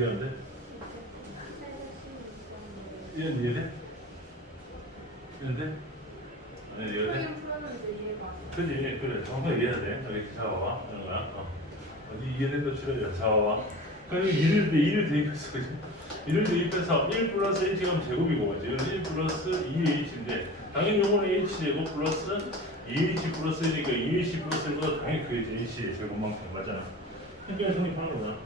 개가 안 돼? 이런 이해돼? 이런 돼? 아니 이해돼? 돼. 그지 그래 정확하게 이해해야 돼 이렇게 잡아봐 이런 거야 어. 어디 이해된다 치료야 잡아봐 그럼 1을 대 1을 대입해서 그지 1을 대입해서 1 플러스 h가 제곱이고 그지 이건 1 플러스 2h인데 당연히 요거는 h제곱 플러스 2h 플러스 1이니까 2h 플러스 1보다 당연히 크겠지 h의 제곱만큼 맞잖아 그러니까 성립하는 거야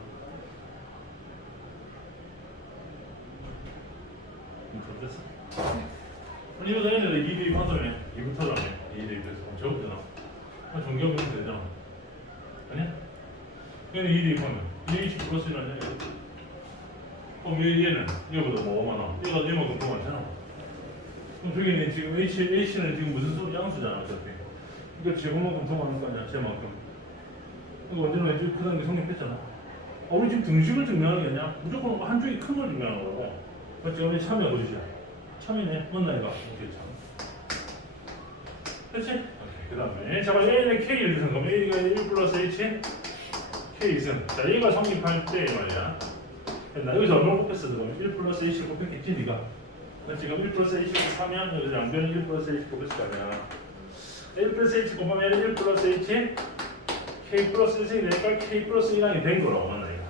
음, 됐어? 아니 이거 얘네들 2 대입하다며 2부터라며 2 대입해서 적었잖아 아, 정경은 되잖아. 아니야? 얘는 2 대입하면 2h 플러스라는 얘기야. 그럼 얘, 얘는 얘보다 뭐 많아? 얘가 얘만큼 더 많잖아. 그럼 저기는 지금 h, h는 지금 무슨 수 양수잖아 어차피. 그러니까 제곱만큼 더 많은 거 아니야? 제만큼. 이거 언제나 왼쪽이 크다는 게 성립했잖아. 아, 우리 지금 등식을 증명하는 게 아니야? 무조건 한쪽이 큰 걸 증명하는 거고. 맞지? 우리 참여 보이시죠? 참여네. 맞나 이거? 이렇게 참. 됐지? 그 다음에 자 A는 K를 유선 그럼 A가 1 플러스 H K 이승 자 A가 성립할 때 말이야 나 여기서 얼마 곱했어 그럼 1 플러스 H를 곱했겠지 니가 나 지금 1 플러스 H를 곱하면 여기서 양변 1 플러스 H 아니야 1 플러스 H 곱하면 1 플러스 H K 플러스 1승이 되니까 K 플러스 1항이 된 거라고 맞나 이거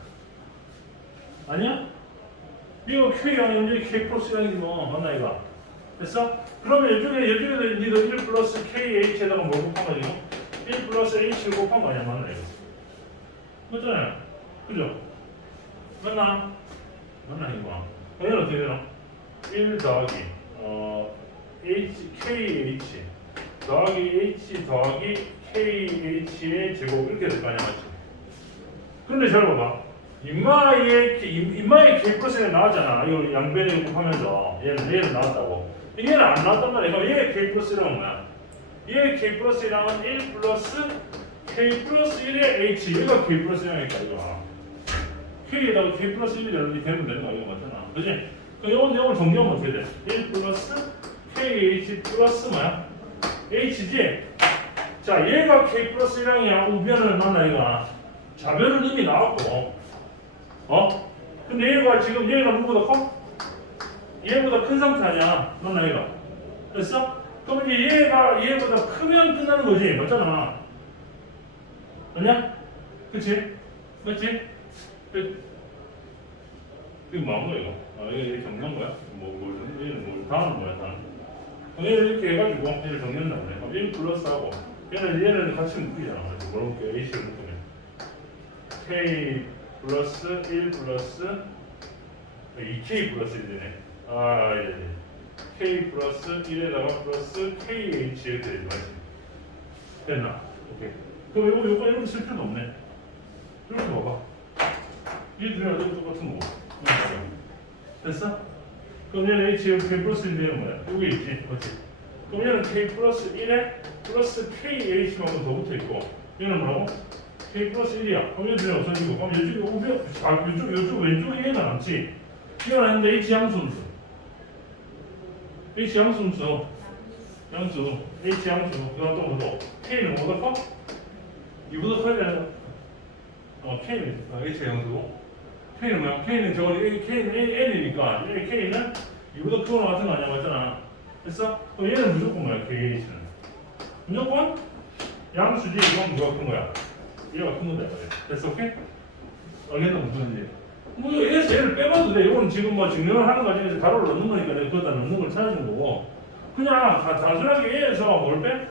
아니야? 이거 K항이 언제 K 플러스 1항이지 뭐 맞나 이거 됐어? 그러면 이쪽에 이쪽에도 니도 1 플러스 KH에다가 뭐 곱한 거지? 1 플러스 H를 곱한 거 아니야 맞나 이거? 맞잖아요 그죠? 맞나? 맞나 이거 얘는 어떻게 되나? 1 더하기 어 H, KH 더하기 H 더하기 KH의 제곱 이렇게 될 거 아니야 맞지? 근데 잘 봐봐. 인마의 인마의 K 플러스가 나왔잖아. 이거 양변을 곱하면서. 얘는 얘는 나왔다고. 얘는 안 나왔단 말이야. 그럼 얘 K 플러스라는 뭐야. 얘 K 플러스랑은 1 플러스 K 플러스 1의 H. 얘가 K 플러스 1이니까 이거. K에다가 K 플러스 1이 이렇게 되면 되는 거 이거 맞잖아. 그지? 그럼 이건 이걸 정리하면 어떻게 돼? 1 플러스 KH 플러스 뭐야? H지? 자 얘가 K 플러스 1이랑 우변을 만나 이거 좌변은 이미 나왔고 어? 근데 얘가 지금 얘가 누구보다 커? 얘보다 큰 상태 아니야 맞나 얘가 됐어? 그럼 이제 얘가 얘보다 크면 끝나는 거지 맞잖아 맞냐? 그치? 맞지? 그, 이게 뭐한 거야 이거? 아 이게 정리한 거야? 뭐, 뭐 얘는 뭐 다음은 뭐야 다음 그럼 얘를 이렇게 해가지고 얘를 정리한다 그래 그럼 1 플러스 하고 얘는 얘는 같이 묶이잖아 뭐라 묶여? H를 묶으면 K 플러스 1 플러스 2K 플러스 1이네 아 예, 예. K 플러스 1에다가 플러스 KH 이렇게 되지 맞지? 됐나? 오케이 그럼 이거 이거 이렇게 쓸 필요는 없네 이렇게 봐봐 좀 똑같은 거고 됐어? 그럼 얘는 H K 플러스 1되는 뭐야? 여기 있지 맞지? 그럼 얘는 K 플러스 1에 플러스 KH만큼 더 붙어 있고 얘는 뭐라고? K 플러스 1이야. 그럼 얘들이 없어지고 그럼 이쪽에 오면 아 이쪽 이쪽 왼쪽에 얘가 남지. 이건 아닌데 H 양수음수. H 양수음수. 양수. H 양수. 그다음 또 뭐고? K는 뭐보다 커? 이보다 커야 되는. 어 K는 아, H 양수. K는 뭐야? K는 저거 K는 L이니까 얘 K는 이보다 크거나 같은 거 아니야 맞잖아. 됐어? 그럼 얘는 무조건 뭐야? KH는 무조건 양수지 이건 누가 큰 거야? 얘가 큰 건데 됐어 오케이? 알겠나 무슨 말인지 뭐 얘에서 얘를 빼봐도 돼 이건 지금 뭐 증명을 하는 과정에서 가로를 넣는 거니까 내가 그거다 넣는 걸 찾아준 거고 그냥 다, 단순하게 얘에서 뭘 빼?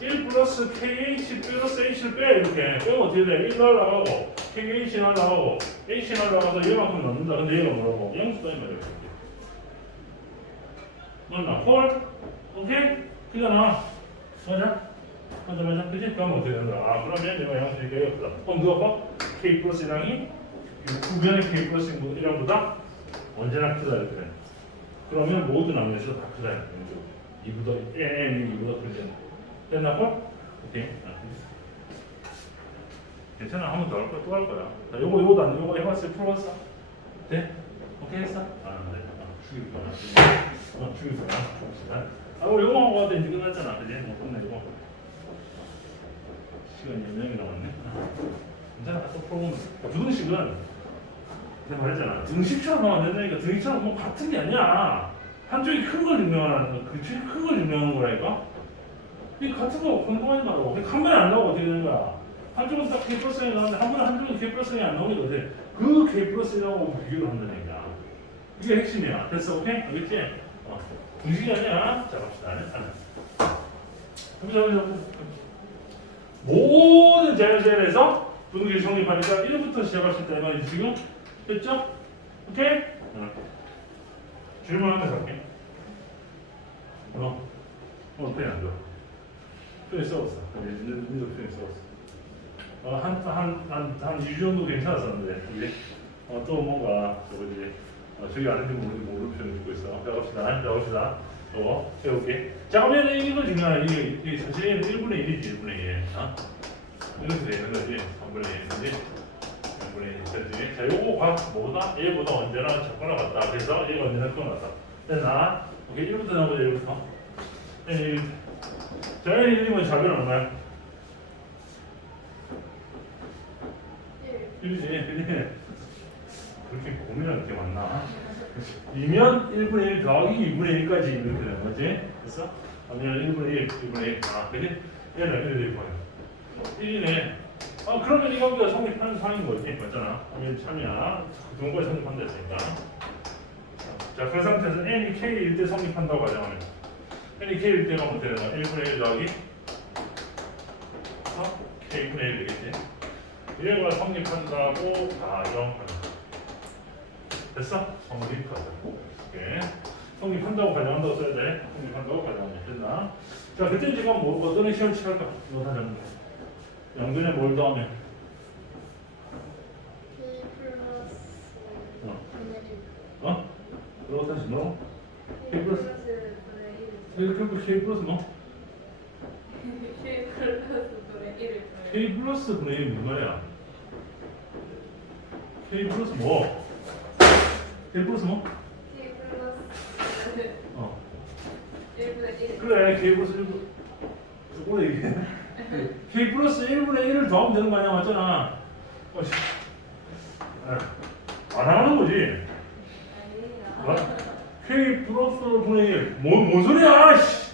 1 플러스 KH 플러스 H를 빼 이렇게 빼면 어떻게 돼? 1 날라가고 KH 날라가고 H 날라가서 얘만큼 넣는다 근데 얘가 뭐라고? 양수다 이 말이야 맞나? 홀? 오케이? 그잖아 맞아? 맞아 맞아 그지? 그럼 어떻게 거야? 아 그러면 내가 양수니까 이거 없다 그럼 누가 봐? K 플러스 1항이 구변의 K 플러스 1항보다 언제나 크다 이렇게 돼 그러면 모든 항에서 다 크다 이렇게 왼쪽 2보다 N이 2보다 크지 됐나 봐? 오케이 아, 괜찮아 한 번 더 할 거야 또 할 거야 자 요거 요거도 안 요거 해봤어요 풀어봤어? 돼? 오케이 했어? 아 네. 아, 죽일 거야 어 죽일 거야 아, 뭐 요거 하고 가도 이제 끝났잖아 그지? 뭐 끝내고 시간이 0명이 남았네. 괜찮아. 또 풀어보면. 부등식은 내가 말했잖아. 등식처럼 하면 된다니까 등식처럼 뭐 같은 게 아니야. 한쪽이 큰 걸 증명하는 거, 그쪽이 큰 걸 증명하는 거라니까. 이 같은 거 공부하지 말라고. 번에 안 나오고 어떻게 되는 거야? 한 쪽은 딱 K 플러스이 나오는데 한 번에 한쪽은 K 플러스이 안 나오게 어떻게? 그 K 플러스라고 비교를 한다니까. 이게 핵심이야. 됐어, 오케이? 알겠지? 어. 등식이 아니야. 자, 갑시다. 하나. 그래서 모든 자연세에서 분기를 성립하니까 1부터 시작할 수 있다 이 말이지 지금 됐죠? 오케이? 어. 질문하면서 할게 어? 어 표현 안 좋아 표현 써봤어 민족 표현 써봤어 어, 한, 한, 한, 한 2주 정도 괜찮았었는데 이게? 어, 또 뭔가 저거지 어, 저기 아는지 모르는 모르는 표현 듣고 있어. 자 갑시다. 자 갑시다. 저거 해볼게 자 그러면 이거 중요한 이게, 이게 사실은 1분의 1이지 1분의 1 어? 이렇게 되는 거지. 3분의 1이지. 1분의 1 됐지. 자 요거 각 뭐보다? 얘보다 언제나 작거나 같다. 그래서 얘가 언제나 크거나 같다. 됐나? 오케이. 1부터 나오자 1부터. 예, 1자 1이면 작은 얼마야? 1이지 그지? 그렇게 고민할 게 많나? 2면 1분의 1 더하기 2분의 1까지 이렇게 되는 거지? 됐어? 아니면 1분의 1, 2분의 1. 아, 그지? 얘는 이렇게 되고 1이네. 아, 그러면 이거 우리가 성립하는 상인 거지? 맞잖아. 그러면 참이야. 동거에 성립한다 했으니까. 자, 그 상태에서 n이 k일 때 성립한다고 가정하면 n이 k일 때가 뭐 되는 거야? 1분의 1 더하기 어? k분의 1 되겠지? 얘가 성립한다고 가정하면 됐어? 성립하다. 오케이. 성립한다고 가정한다고 써야 돼. 성립한다고 가정하면 됐나? 자, 그때 지금 뭐 어떤 시험 치할까? 이거 다 잡는 거. 양변에 뭘 더하면? 어. 분의 1 어? 그러고 다시 뭐? K 플러스. 플러스 분의 1 K 플러스 K 플러스 뭐? K 플러스 분의 1을 더해 K 플러스 분의 1이 무슨 말이야? K 플러스 뭐? K 플러스 뭐? K 플러스 어. 1분의 1 그래, K 플러스 1분. 이거 얘기해. K 플러스 1분의 1을 더하면 되는 거 아니야, 맞잖아. 어, 씨. 아, 안 하는 거지. 뭐? 아니에요 K 플러스 분의 1. 뭐, 뭔 소리야, 씨.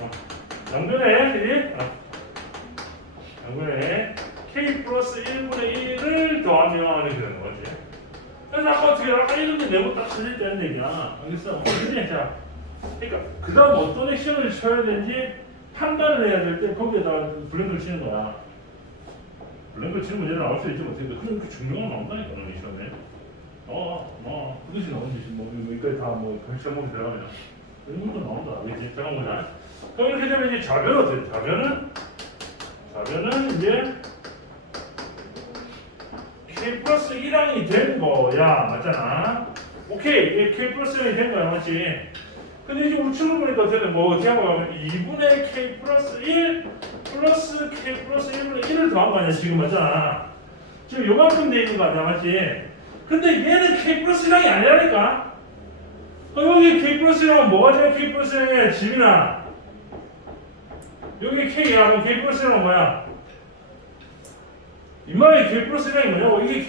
어. 양변에, 그지? 어. 양변에 K 플러스 1분의 1을 더하면 이렇게 되는 거지. 그래서 아까 어떻게, 아까 이런 게 네모 딱 쓰질 때는 얘기야. 알겠어? 어, 그지? 자. 그러니까 그 다음 어떤 액션을 쳐야 되는지 판단을 해야 될 때 거기에다가 블랭크를 치는 거야. 블랭크를 치는 문제는 나올 수 있지 못해. 게 중요한 거 나온다니까 이 시험에. 어, 뭐 그것이 나오는지 뭐 여기까지 다 뭐 결정목이 들어가면 이런 것도 나온다. 알겠지? 잠깐 보자. 그럼 이렇게 되면 이제 자변은 어때? 자변은 자변은 이제 K 플러스 1항이 된 거야. 맞잖아. 오케이. 얘 K 플러스 1항이 된 거야. 맞지? 근데 이제 우측을 보니까 어떻게 돼? 뭐 어떻게 하고 가면 2분의 K 플러스 1 플러스 K 플러스 1분의 1을 더한 거 아니야 지금 맞잖아 지금 요만큼 돼 있는 거 아니야 맞지? 근데 얘는 K 플러스 1항이 아니라니까 어, 여기 K 플러스 1항은 뭐가 돼야 K 플러스 1항이야 지민아 여기 그럼 K 플러스 1항은 뭐야? 이마에 K 플러스 1항이 뭐냐고 이게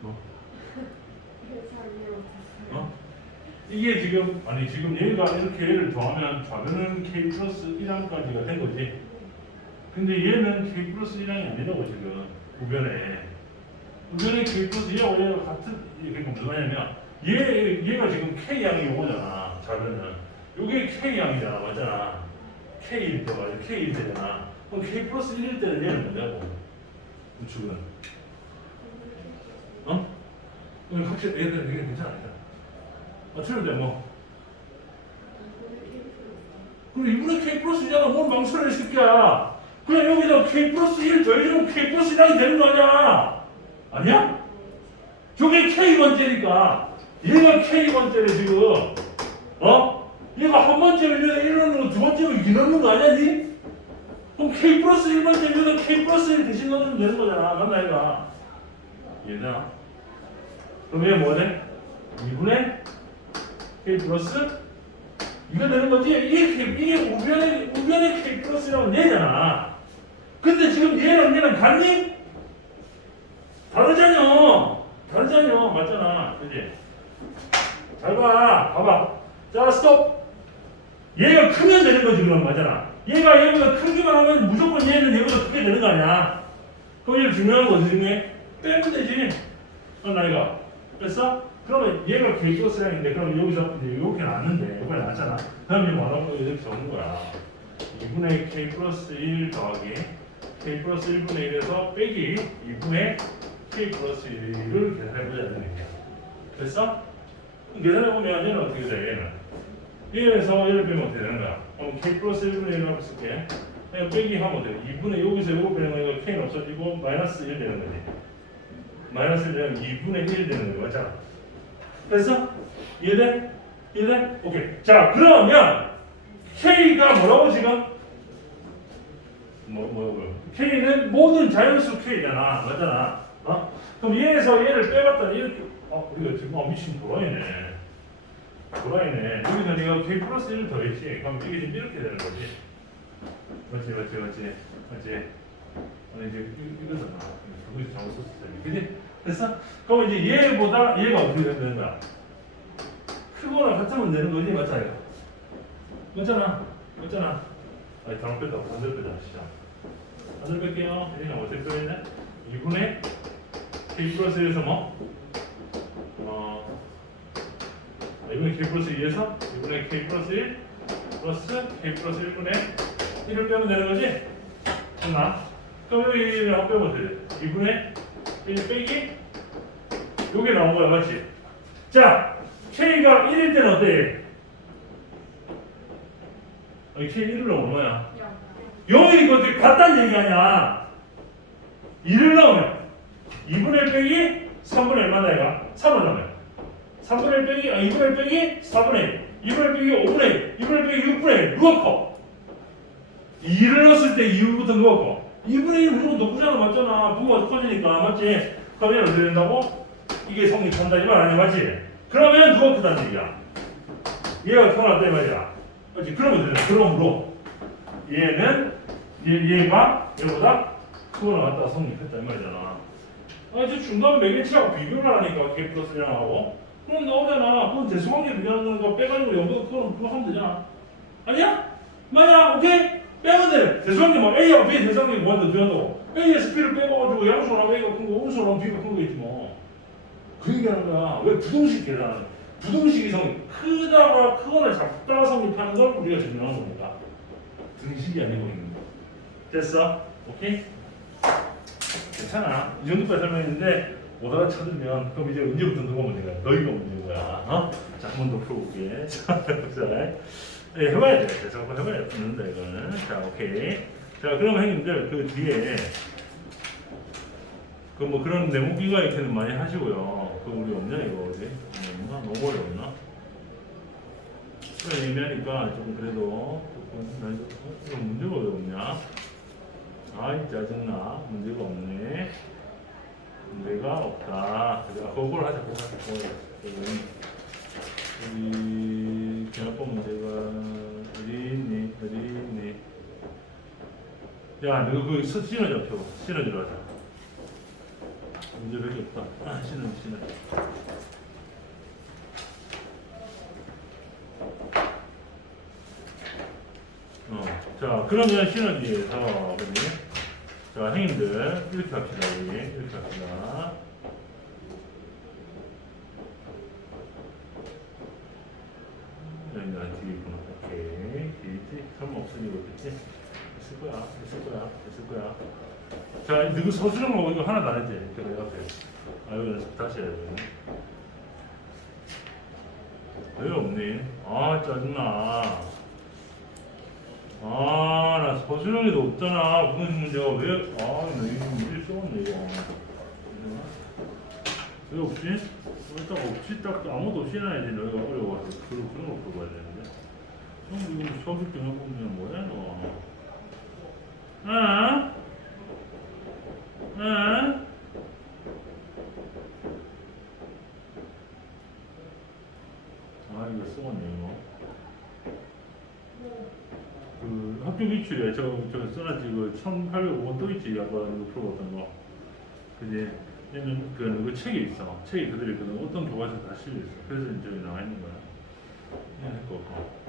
뭐? 그래서 이해 못했어요 어? 이게 지금 아니 지금 얘가 이렇게 얘를 더하면 좌변은 k 플러스 1항까지가 된 거지. 근데 얘는 k 플러스 1항이 아니라고 지금 우변에 플러스 1하고 얘가 같은 이게 말이냐면 얘 얘가 지금 k 양이 요거잖아 좌변은 요게 k 양이잖아 맞잖아 k일 때 맞아 k일 때잖아 그럼 k 플러스 1일 때는 얘는 뭐냐고 우측은 어? 확실히 얘는 이게 괜찮아 괜찮아 어, 틀렸대 뭐. 그럼 2분의 K 플러스 1이잖아. 뭘 망설여, 이 새끼야. 그냥 여기다 K 플러스 1 더해주면 K 플러스 1이 되는 거 아니야? 아니야? 저게 K 번째니까. 얘가 K 번째래, 지금. 어? 얘가 한 번째면 여기다 1 넣는 거, 두 번째면 2 넣는 거 아니야, 니? 그럼 K 플러스 1 번째면 여기다 K 플러스 1 대신 넣으면 되는 거잖아. 맞나, 얘가? 얘나? 그럼 얘 뭐네? 2분의 K 플러스 이거 되는 거지? 이게 이게 우변의 우변의 K 플러스라고 얘잖아. 근데 지금 얘랑 얘랑 같니? 다르잖여. 다르잖여. 맞잖아. 그지? 잘 봐. 봐봐. 자, 스톱. 얘가 크면 되는 거지, 그럼 맞잖아. 얘가 얘보다 크기만 하면 무조건 얘는 얘보다 크게 되는 거 아니야. 그럼 얘를 중요한 거 어디 중요해? 빼면 되지. 어, 나이가. 됐어? 그러면 얘가 K 플러스량인데, 그럼 여기서 이렇게 나왔는데, 이번에 나왔잖아. 그럼 뭐하는 거 이렇게 적는 거야. 2분의 K 플러스 1 더하기 K 플러스 1분의 1에서 빼기 2분의 K 플러스 1을 계산해보자 이런 얘기야. 됐어? 계산해보면 얘는 어떻게 돼? 얘는 1에서 1을 빼면 되는 거야? 그럼 K 플러스 1분의 1이라고 쓸게. 그냥 빼기 하면 돼. 2분의 여기서 요거 빼는 거니까 K는 없어지고 마이너스 1 되는 거지. 마이너스 1 되면 2분의 1 되는 거 맞잖아. 됐어? 이해돼? 이해돼? 오케이. 자, 그러면 K가 뭐라고 지금? 뭐, 뭐, 뭐. K는 모든 자연수 K잖아. 맞잖아. 어? 그럼 얘에서 얘를 빼봤더니 이렇게, 어, 이거 지금, 어, 미친 도라이네. 도라이네. 여기서 내가 K 플러스 1을 더했지. 그럼 이게 지금 이렇게 되는 거지. 맞지, 맞지, 맞지. 맞지. 아니, 이제 이- 이거잖아. 여기서 잘못 썼을 때. 그지? 됐어? 그럼 이제 얘보다 얘가 어떻게 되는 거야? 크거나 같으면 되는 거지, 맞잖아. 맞잖아. 맞잖아. 아니, 잘못 뺐다. 반대로 빼자, 시작. 반대로 뺄게요. 얘가 어떻게 빼있네? 2분의 K 플러스 1에서 뭐? 어, 2분의 K 플러스 2에서 2분의 K 플러스 1 플러스 K 플러스 1분의 1을 빼면 되는 거지? 됐나? 그럼 여기 한 빼면 돼. 2분의 1 빼기 요게 나온 거야, 맞지? 자, K가 1일 때는 어때? 아니, K 1을 넣으면 뭐야? 0이 이거 같다는 얘기 아니야. 1을 넣으면 2분의 1 빼기 3분의 1 맞나 이가 3을 넣으면 3분의 1 빼기 아 2분의 1 빼기 4분의 1 2분의 1 빼기 5분의 1 2분의 1 빼기 6분의 1 누가 커? 2를 넣었을 때 2부터 누가 커? 2분의 1 무조건 높잖아 맞잖아 부가 커지니까 맞지? 그러면 어떻게 된다고? 이게 성립 한다 이 말 아니야 맞지? 그러면 누가 크다는 얘기야 얘가 이 말이야 맞지? 그러면 되잖아 그러므로 얘는 얘, 얘가 얘보다 크거나 같다 성립했다 이 말이잖아 아 이제 중간에 매개치하고 비교를 하니까 K 플러스랑 하고? 그럼 나오잖아. 그건 대수관계 비교하는 거 빼가지고 0보다 크거나 그거 하면 되잖아. 아니야? 맞아. 오케이? 빼면 돼. 대수관계 뭐 A하고 B 대수관계 뭐한다 두한다고. A에서 B를 빼가지고 하면 A가 큰거 하면 B가 큰 거겠지 뭐그 얘기하는 거야. 왜 부동식 계산 부동식이 성립. 크다거나 크거나 작다가 성립하는 걸 우리가 증명하는 겁니다. 등식이 아니고 있는 거 됐어? 오케이? 괜찮아. 이 정도까지 설명했는데 못 알아쳐들면 그럼 이제 언제부터 누가 문제가 너희가 문제인 거야. 어? 자, 한 번 더 풀어볼게. 자, 자, 예, 해봐야 돼. 그래서 한번 해봐야 되는다 이거는. 자, 오케이. 자, 그러면 형님들 그 뒤에 그 뭐 그런 네모기가 이렇게는 많이 하시고요. 그 우리 없냐 이거 어디? 없나? 너무 어려웠나? 그래 얘기하니까 조금 그래도 조금 난 이거 문제가 왜 없냐? 아이 짜증나. 문제가 없네. 문제가 없다. 그래 아, 그걸 하자 그걸 하자. 여기 경합법 문제가 어디 있니? 어디 있니? 야 너그 그 시- 시너지 펴 시너지로 하자. 문제 별게 없다. 아 시너지 시너지. 어, 자 그러면 시너지에서? 자 형님들 이렇게 합시다 우리 이렇게 합시다. 여기가 뒤에 있구나. 오케이 있지? 설마 없어지고 있겠지? 있을 거야 있을 거야 있을 거야. 자 너그 서술형 먹고 이거 하나도 안 했지? 그래 앞에. 아 이거 다시 해야 돼. 왜 없니? 아 짜증나. 아, 나 서술형에도 없잖아. 무슨 문제가 왜? 아, 나 이거 써왔네 이거. 왜 없지? 왜딱 없지? 딱 아무도 없이 해놔야지. 너희가 어려워서 그런 거 풀어봐야 되는데. 형 이거 서술 좀 해보면 뭐야 너? 아? 아? 아 이거 쓰거든요. 이거. 뭐그 학교 기출에 저, 저 써놨지? 그 1805번 떠있지? 아까 이거 풀어봤던 거. 그지? 얘는 그, 그 책에 있어. 책에 그대로 있거든. 어떤 교과서에 다 실려 있어. 그래서 이제 저기 나와 있는 거야. 이거 할거. 없고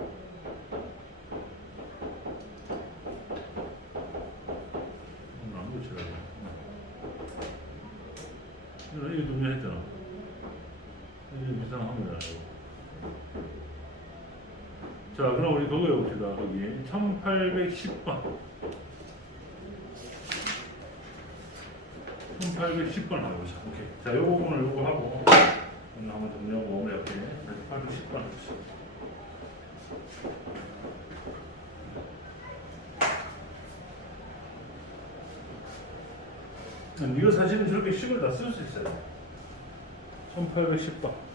오늘 안 고치라고 이거 이거 좀 전에 했잖아 이거 비싼 합니다 이거 자, 그럼 우리 그거 해봅시다. 거기 1810번. 1810번 해보자. 오케이. 자, 요거 오늘 요거 하고 오늘 한번 정리하고 오늘 이렇게 1810번 해보자. 이거 사실은 저렇게 식을 다 쓸 수 있어요. 1810번.